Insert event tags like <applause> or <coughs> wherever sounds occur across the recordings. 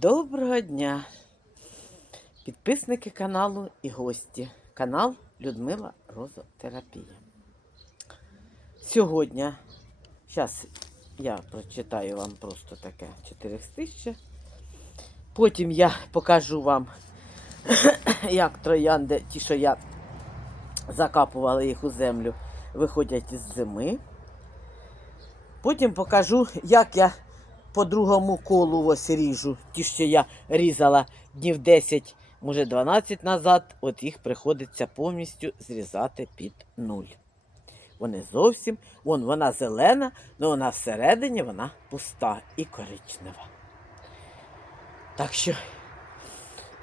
Доброго дня, підписники каналу і гості. Канал Людмила Розотерапія. Сьогодні, зараз я прочитаю вам просто таке 400. Потім я покажу вам, <coughs> як троянди, ті, що я закапувала їх у землю, виходять із зими. Потім покажу, як я по другому колу ось ріжу. Ті, що я різала днів 10, може 12 назад, от їх приходиться повністю зрізати під нуль. Вони зовсім, вон вона зелена, але ну, вона всередині вона пуста і коричнева. Так що,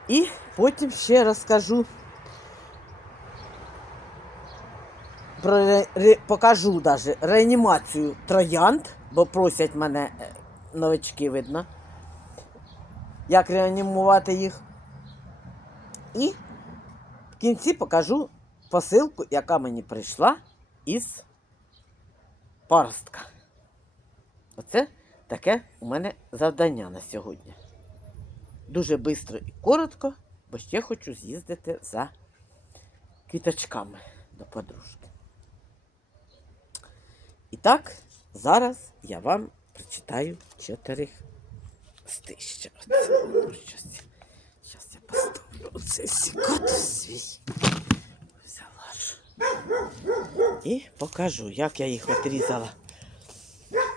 і потім ще розкажу, про, покажу даже реанімацію троянд, бо просять мене е, новички видно. Як реанімувати їх. І в кінці покажу посилку, яка мені прийшла із паростка. Оце таке у мене завдання на сьогодні. Дуже швидко і коротко, бо ще хочу з'їздити за квіточками до подружки. І так, зараз я вам прочитаю чотирих стища. Ну, щось. я поставлю цей сікот свій. Взяла. І покажу, як я їх отрізала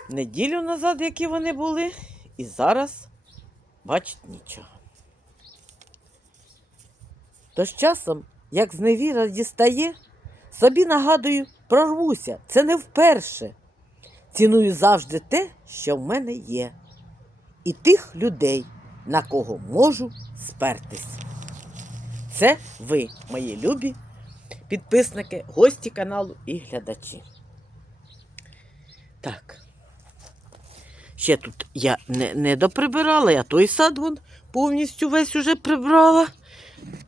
неділю назад, які вони були, і зараз бачить нічого. То з часом, як зневіра дістає, собі нагадую, прорвуся, це не вперше. Ціную завжди те що в мене є, і тих людей, на кого можу спертись. Це ви, мої любі підписники, гості каналу і глядачі. Так, ще тут я не не доприбирала, я той сад вон повністю весь уже прибрала.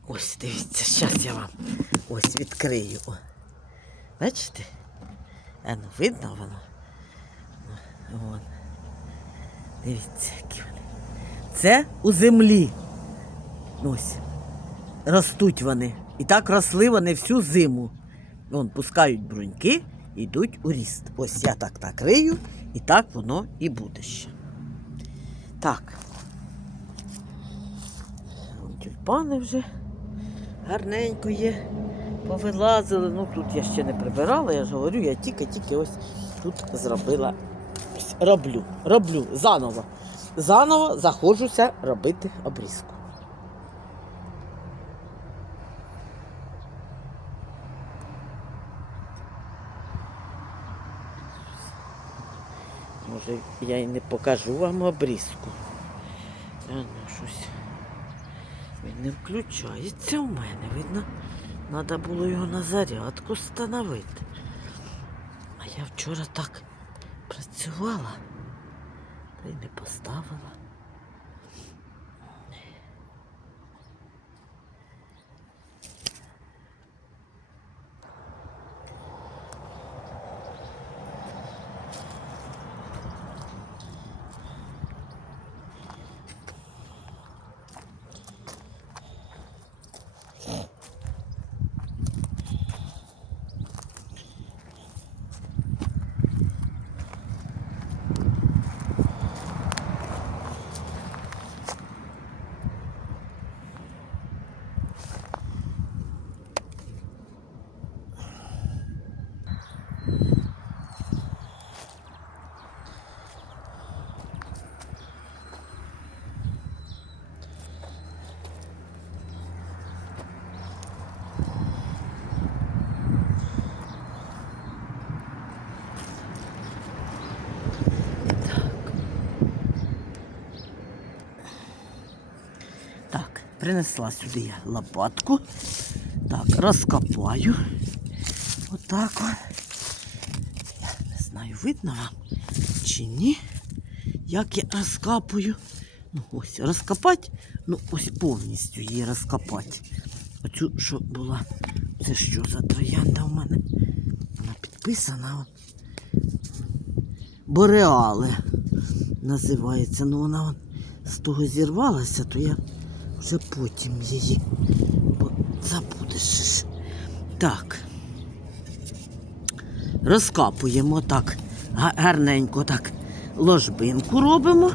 Ось, дивіться, зараз я вам ось відкрию. О. Бачите? А ну, видно воно? Вон. Дивіться, які вони. Це у землі. Ось. Ростуть вони. І так росли вони всю зиму. Вон пускають бруньки йдуть у ріст. Ось я так накрию і так воно і буде ще. Так. Тюльпани вже гарненько є, повилазили. Ну тут я ще не прибирала, я ж говорю, я тільки-тільки ось тут зробила роблю. Роблю заново. Заново заходжуся робити обрізку. Може, я й не покажу вам обрізку. А ну щось він не включається у мене, видно, треба було його на зарядку встановити. А я вчора так працювала, та й не поставила. Принесла сюди я лопатку. Так, розкопаю. Отак. Я не знаю, видно вам чи ні. Як я розкапую. Ну ось розкопати, ну ось повністю її розкопати. Оцю, що була, це що за троянда в мене? Вона підписана. Бореале називається. Ну вона з того зірвалася, то я вже потім її бо забудеш. Так. Розкапуємо так, гарненько так ложбинку робимо.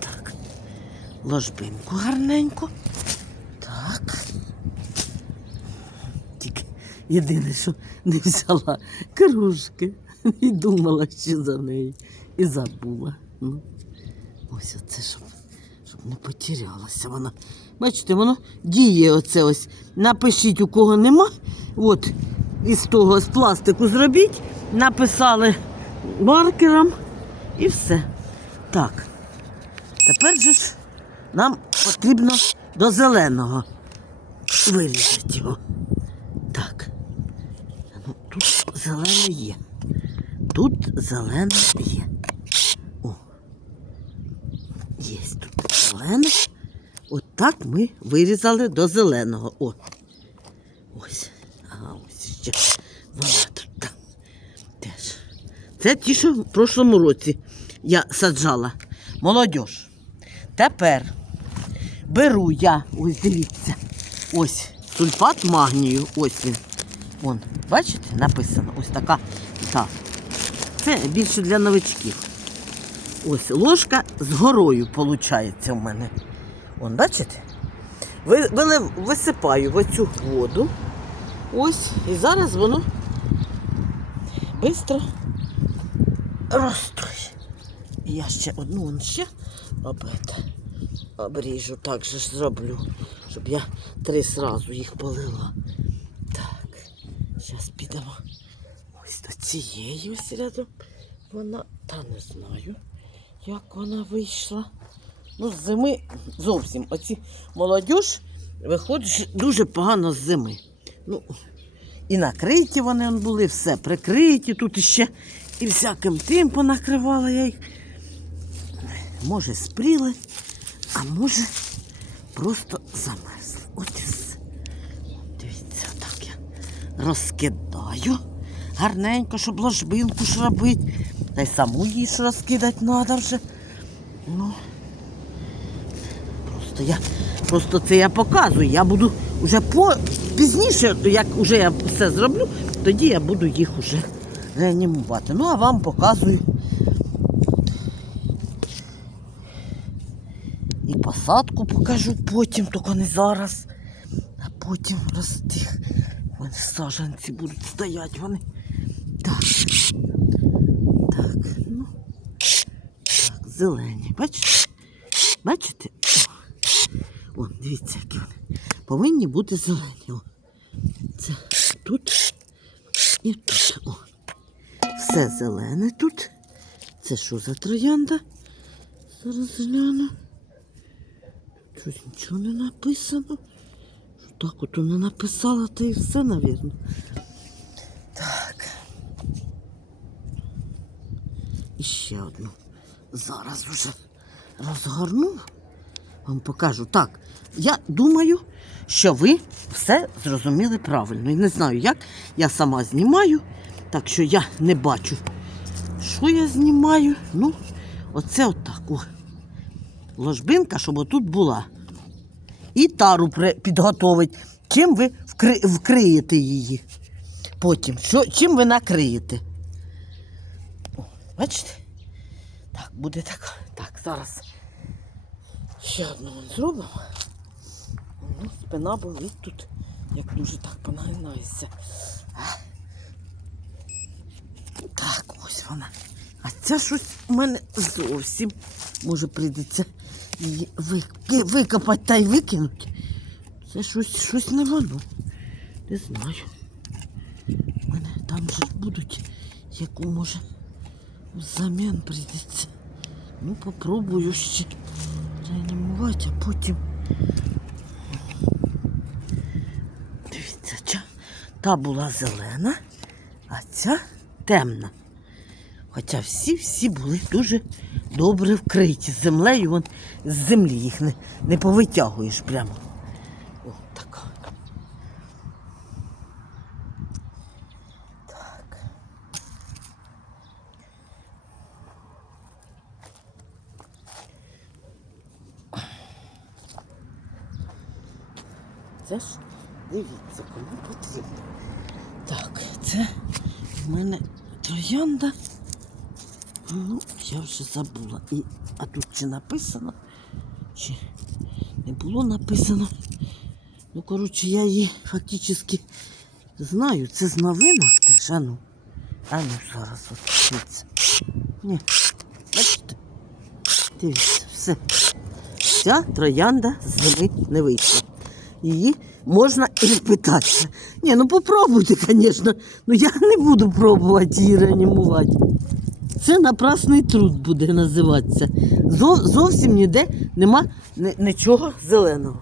Так, ложбинку гарненько. Так. Тільки єдине, що не взяла кружки <laughs> і думала що за неї і забула. Ну, Ось оце, щоб щоб не потерялася вона. Бачите, воно діє оце ось. Напишіть, у кого нема. От із того з пластику зробіть, написали маркером і все. Так. Тепер же ж нам потрібно до зеленого вирізати його. Так. Ну, тут зелене є. Тут зелене є. зелене. Отак ми вирізали до зеленого. О. Ось. А ось ще вона тут там теж. Це ті, що в прошлому році я саджала. Молодьож. Тепер беру я, ось дивіться, ось сульфат магнію. Ось він. Вон, бачите, написано ось така. Та. Це більше для новичків. Ось ложка з горою, виходить, у мене. Вон, бачите? Висипаю в оцю воду. Ось, і зараз воно швидко ростує. Я ще одну вон ще обета. обріжу, так же ж зроблю, щоб я три зразу їх полила. Так, зараз підемо ось до цієї ось рядом. Вона, та не знаю. Як вона вийшла? Ну, з зими зовсім. Оці молодіж виходить дуже погано з зими. Ну, І накриті вони були, все прикриті. Тут іще і всяким тим понакривала я їх. Може, спріли, а може, просто замерзли. От Дивіться, так я розкидаю. Гарненько, щоб ложбинку ж робити. Та й саму їж розкидати треба вже. Ну, Просто я просто це я показую. Я буду вже по, пізніше, як вже я все зроблю, тоді я буду їх уже реанімувати. Ну, а вам показую. І посадку покажу потім, тільки не зараз. А потім розтих. Вони сажанці будуть стояти, вони. Так. Так, ну. Так, зелені. Бачите? Бачите? О, дивіться, які вони. Повинні бути зелені. О. Це тут і тут. О. Все зелене тут. Це що за троянда? Зараз гляну. Щось нічого не написано. Так от не написала, та і все, мабуть. І ще одну. Зараз вже розгорну. Вам покажу. Так, я думаю, що ви все зрозуміли правильно. І не знаю, як. Я сама знімаю, так що я не бачу, що я знімаю. Ну, оце отаку. Ложбинка, щоб отут була. І тару підготовить. Чим ви вкриєте її? Потім, що, чим ви накриєте? Бачите? Так, буде так. Так, зараз ще одну зробимо. Ну, спина болить тут, як дуже так понагинається. Так, ось вона. А ця щось у мене зовсім може прийдеться її викопати та й викинути. Це щось щось не воно. Не знаю. У мене там же будуть, яку може. Взамен прийдеться. Ну попробую ще реанімувати, а потім. Дивіться, ця та була зелена, а ця темна. Хоча всі-всі були дуже добре вкриті землею, вон з землі їх не, не повитягуєш прямо. І, а тут чи написано, чи не було написано. Ну, коротше, я її фактично знаю. Це з новинок теж. А ну, ну зараз от Ні, Бачите? Дивіться, все. Вся троянда зими не вийшла. Її можна і впитатися. Ні, ну попробуйте, звісно. Ну я не буду пробувати її реанімувати. Це напрасний труд буде називатися. зовсім ніде нема нічого зеленого.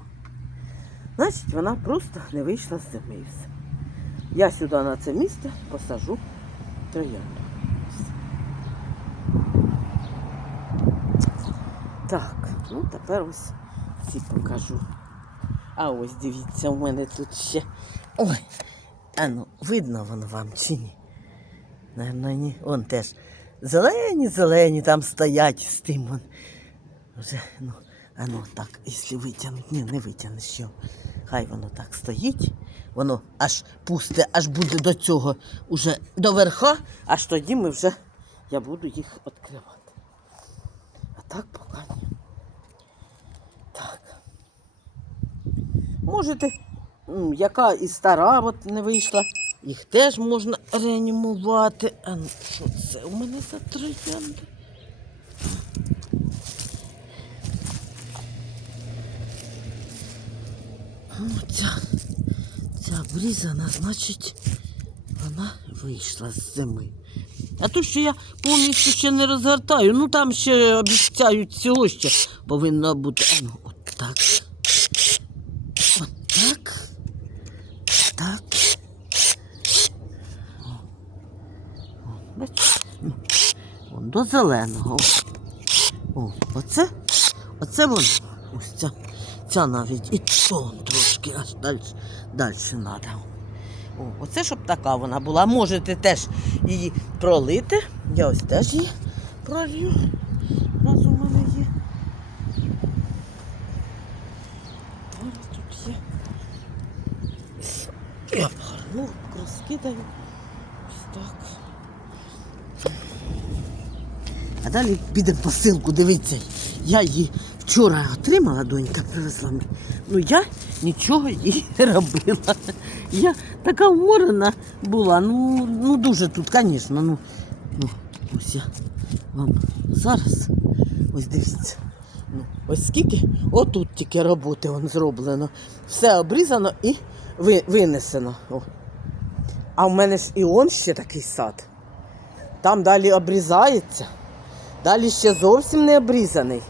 Значить, вона просто не вийшла з землі. Я сюди на це місце посажу троянду. Так, ну тепер ось ці покажу. А ось дивіться, у мене тут ще... Ой, а ну, видно воно вам чи ні? Наверно, ні. Он теж. Зелені, зелені там стоять з тим. Вон. Вже, ну, а ну так, якщо витягнуть, ні, не витягнеш що. Хай воно так стоїть, воно аж пусте, аж буде до цього уже до верха, аж тоді ми вже я буду їх відкривати. А так поки ні. Так. Можете, яка і стара от не вийшла. Їх теж можна реанімувати. А ну, що це у мене за троянди? Ну, ця, ця обрізана, значить, вона вийшла з зими. А то, що я повністю ще не розгортаю, ну там ще обіцяють цього ще повинно бути. А ну, до зеленого. О, Оце оце воно. Ось ця ця навіть і тон трошки, аж далі далі треба. О, Оце, щоб така вона була. Можете теж її пролити. Я ось теж її пролью. разом у мене є. Ось тут є. Я обгорну, розкидаю. далі підемо посилку, дивіться. Я її вчора отримала, донька привезла мені. Ну я нічого їй не робила. Я така уморена була. Ну ну дуже тут, звісно. Ну, ну, Ось я вам зараз. Ось дивіться. Ну, Ось скільки отут тільки роботи вон зроблено. Все обрізано і ви, винесено. О. А в мене ж і он ще такий сад. Там далі обрізається. Далі ще зовсім не обрізаний.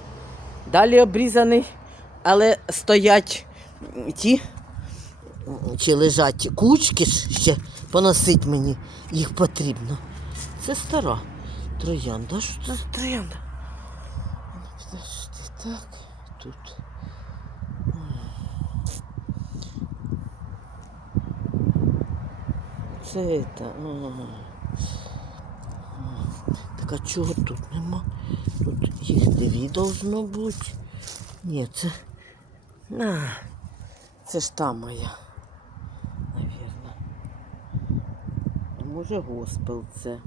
Далі обрізаний, але стоять ті чи лежать кучки ще поносить мені, їх потрібно. Це стара троянда. Що це за троянда? Так, тут. Це. це... А чого тут нема? Тут їх дві должно бути. Ні, це... На, це ж та моя, навірно. Може госпел це.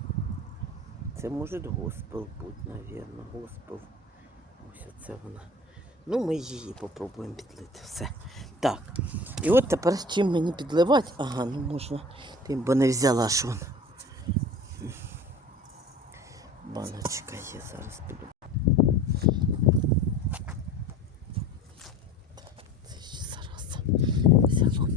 Це може госпел бути, навірно. Госпел. Ось оце вона. Ну, ми її попробуємо підлити. Все. Так. І от тепер чим мені підливати? Ага, ну можна, тим бо не взяла ж вона баночка я зараз піду. Це ще зараз. Взяла,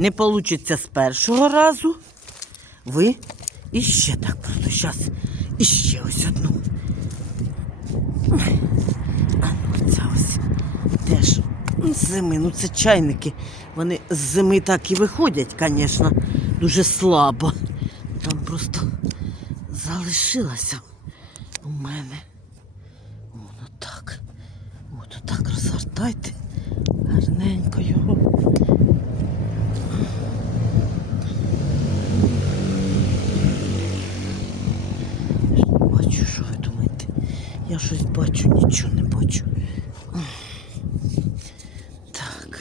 не вийде з першого разу, ви іще так просто зараз іще ось одну. А ну ця ось теж з зими. Ну це чайники. Вони з зими так і виходять, звісно, дуже слабо. Там просто залишилася у мене. Воно так. От так розгортайте гарненько його. бачу, не бачу. Так.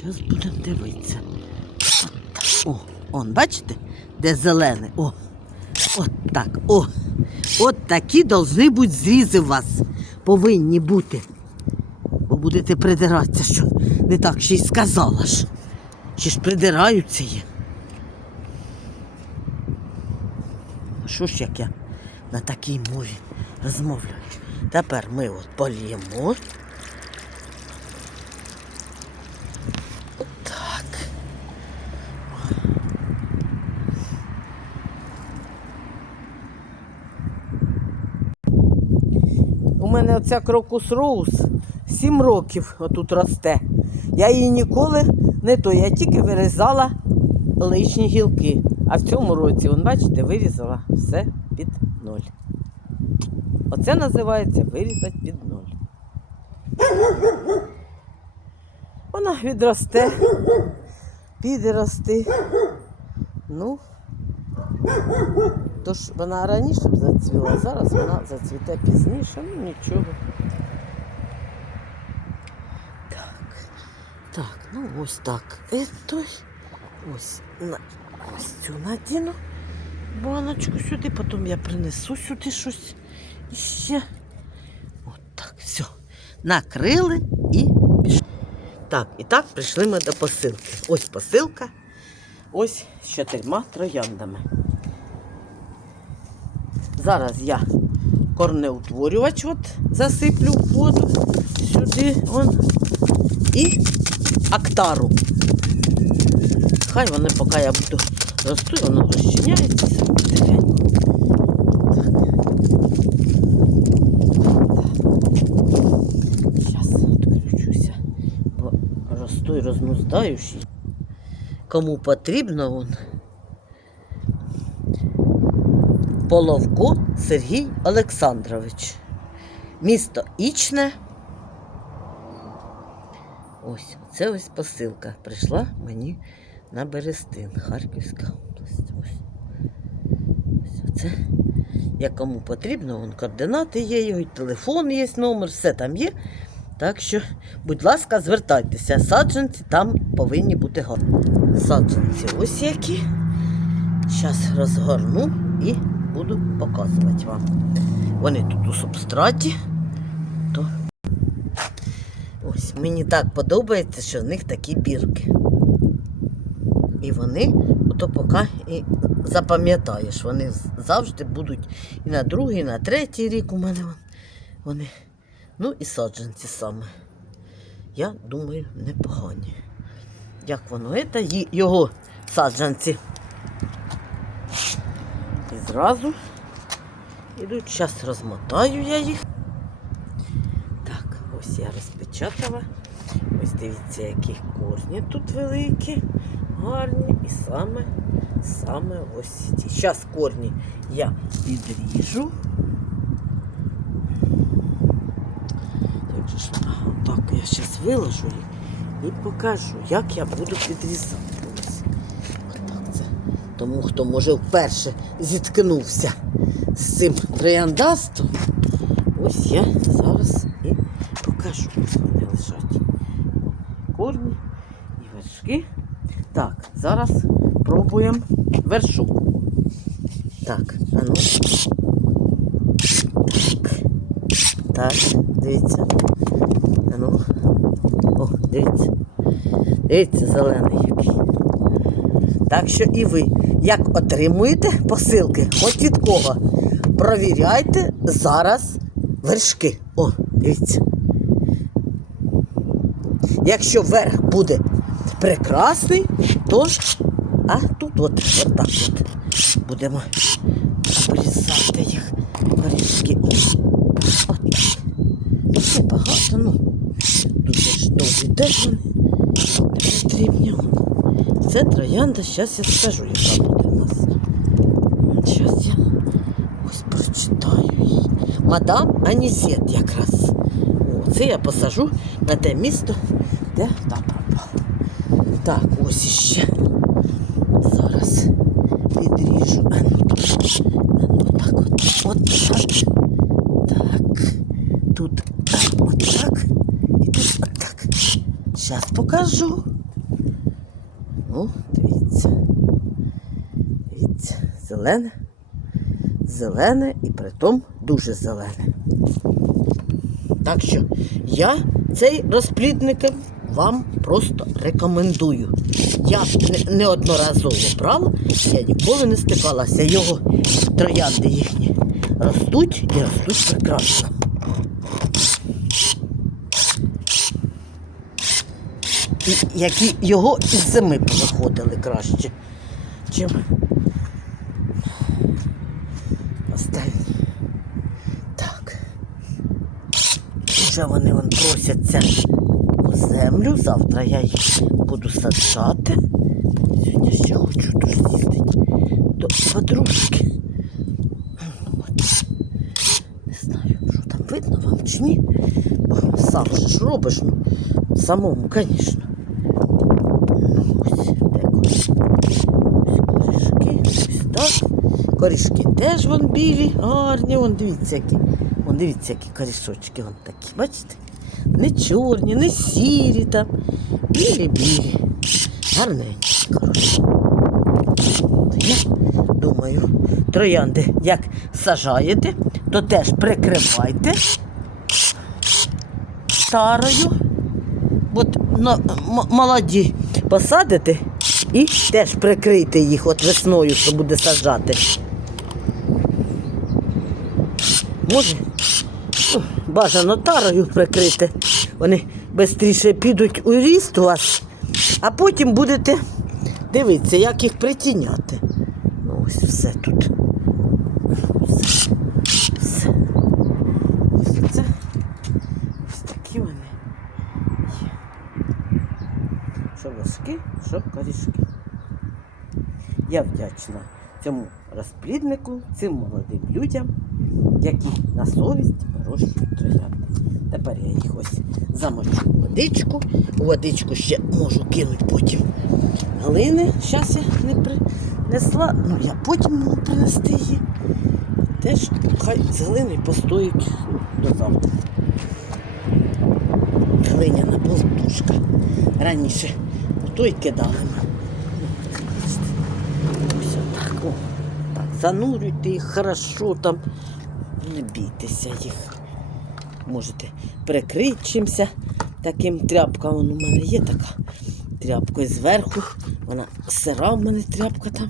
Зараз будемо дивитися. От так. О, он, бачите, де зелене? О, от так. О! От такі повинні бути зрізи у вас. Повинні бути. Бо будете придиратися, що не так ще й сказала ж. Чи ж придираються є? Що ж як я на такій мові розмовляю? Тепер ми от поліємо. Так. У мене оця крокус роуз 7 років отут росте. Я її ніколи не то, я тільки вирізала лишні гілки. А в цьому році, вон, бачите, вирізала все під ноль. Оце називається вирізати під нуль. Вона відросте, піде рости. Ну, тож вона раніше б зацвіла, зараз вона зацвіте пізніше, ну нічого. Так, так, ну ось так. Ето, ось на ось цю надіну баночку сюди, потім я принесу сюди щось ще. От так, все. Накрили і пішли. Так, і так прийшли ми до посилки. Ось посилка. Ось з чотирма трояндами. Зараз я корнеутворювач от засиплю в воду сюди он. і актару. Хай вони, поки я буду росту, воно розчиняється. і розмуздаю Кому потрібно он. Половко Сергій Олександрович. Місто Ічне. Ось, це ось посилка прийшла мені на Берестин, Харківська область. Ось. Ось оце. Якому потрібно, вон координати є, його телефон є, номер, все там є. Так що, будь ласка, звертайтеся, саджанці там повинні бути гарні. Саджанці ось які. Зараз розгорну і буду показувати вам. Вони тут у субстраті. То... Ось, Мені так подобається, що в них такі бірки. І вони ото поки і запам'ятаєш, вони завжди будуть і на другий, і на третій рік у мене вони. Ну і саджанці саме. Я думаю, непогані. Як воно це його саджанці. І зразу йдуть, зараз розмотаю я їх. Так, ось я розпечатала. Ось дивіться, які корні тут великі, гарні. І саме, саме ось ці. Зараз корні я підріжу. я зараз виложу їх і покажу, як я буду підрізати. Отак це. Тому хто, може, вперше зіткнувся з цим трояндастом, ось я зараз і покажу, ось вони лежать. Корні і вершки. Так, зараз пробуємо вершок. Так, а ну. Так. Так. Дивіться, зелений який. Так що і ви, як отримуєте посилки, хоч від кого, провіряйте зараз вершки. О, дивіться. Якщо верх буде прекрасний, то а тут от, от так от будемо обрізати їх горішки. От так. Небагато, ну, дуже ж довгі теж вони потрібні. Це троянда, зараз я скажу, яка буде у нас. Зараз я ось прочитаю її. Мадам Анісет якраз. О, це я посажу на те місто, де та пропала. Так, ось іще. Зараз покажу. Ну, дивіться. Дивіться, зелене, зелене і притом дуже зелене. Так що я цей розплідник вам просто рекомендую. Я неодноразово не брала, я ніколи не стикалася. Його троянди їхні ростуть і ростуть прекрасно. які його із зими позаходили краще, чим останні. Так. Вже вони вон просяться у землю. Завтра я їх буду саджати. Сьогодні ще хочу дуже їздити до подружки. Видно вам чи ні? Сам же ж робиш ну, самому, звісно. Корішки теж вон білі, гарні, вон дивіться, які Вон дивіться, які корішочки, вон такі, бачите? Не чорні, не сірі там. Білі-білі. Гарненькі, коротше. Ну, я думаю, троянди, як сажаєте, то теж прикривайте старою. От ну, молоді посадите і теж прикрийте їх от весною, що буде сажати. Можна бажано тарою прикрити. Вони швидше підуть у ріст у вас, а потім будете дивитися, як їх притіняти. Ну, Ось все тут. Все. Це ось такі вони Що носки, що корішки. Я вдячна цьому розпліднику цим молодим людям, які на совість вирощують троянди. Тепер я їх ось замочу в водичку. У водичку ще можу кинути потім глини. Зараз я не принесла, ну я потім можу принести її. Теж хай з глини постоїть ну, до завтра. Глиняна болтушка. Раніше той й кидали ми. занурюйте їх хорошо там, не бійтеся їх. Можете прикрити чимся таким тряпка. Вон у мене є така тряпка зверху. Вона сира в мене тряпка там.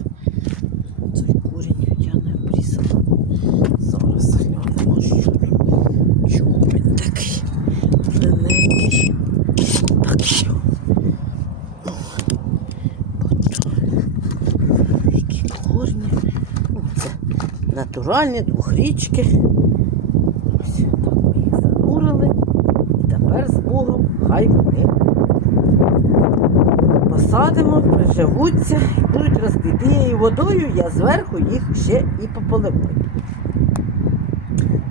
натуральні, двохрічки. Ось так ми їх занурили. І тепер з Богом хай вони посадимо, приживуться і будуть рости. Тією водою я зверху їх ще і пополиваю.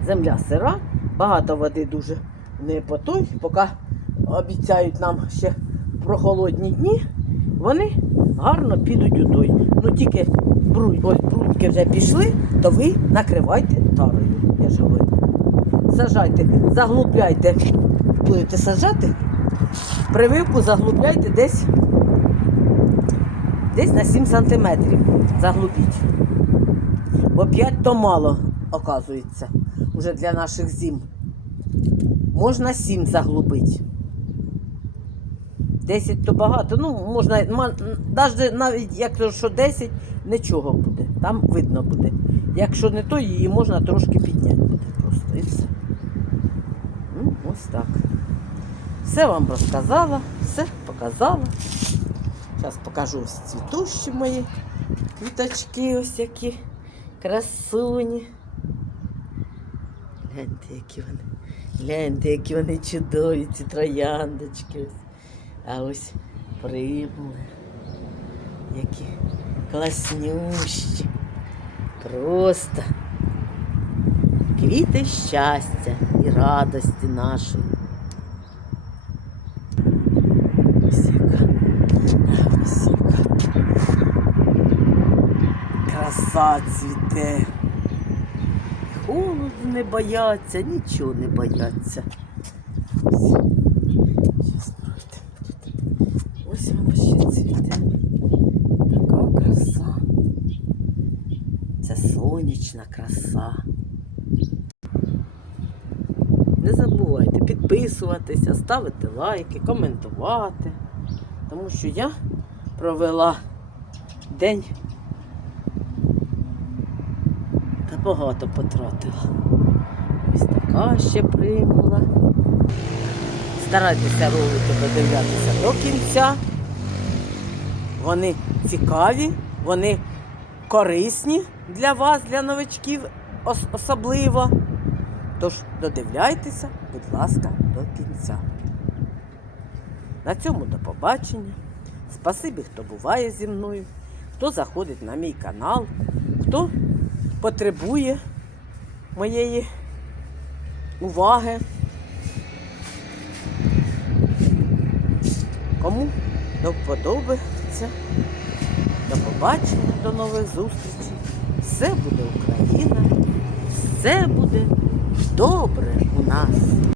Земля сира, багато води дуже не по той, поки обіцяють нам ще прохолодні дні вони гарно підуть у той. Ну тільки брунь, ось бруньки вже пішли, то ви накривайте тарою, я ж говорю. Сажайте, заглубляйте, будете сажати, прививку заглубляйте десь десь на 7 сантиметрів. Заглубіть. Бо 5 то мало, оказується, вже для наших зім. Можна 7 заглубити. 10 то багато. Ну, можна, навіть навіть якщо 10, нічого буде. Там видно буде. Якщо не то, її можна трошки підняти буде просто і все. Ну, Ось так. Все вам розказала, все показала. Зараз покажу ось цвітущі мої квіточки, ось які красуні. Гляньте, які вони. Гляньте, які вони чудові, ці трояндочки. ось. А ось прибули. Які класнющі. Просто квіти щастя і радості нашої. Ось яка, ось яка. Краса цвіте. Холоду не бояться, нічого не бояться. підписуватися, ставити лайки, коментувати. Тому що я провела день та багато потратила. Ось така ще примула. Старайтеся ролики додивлятися до кінця. Вони цікаві, вони корисні для вас, для новичків особливо. Тож додивляйтеся, будь ласка до кінця. На цьому до побачення. Спасибі, хто буває зі мною, хто заходить на мій канал, хто потребує моєї уваги. Кому до подобається. До побачення, до нових зустрічей. Все буде Україна, все буде добре у нас.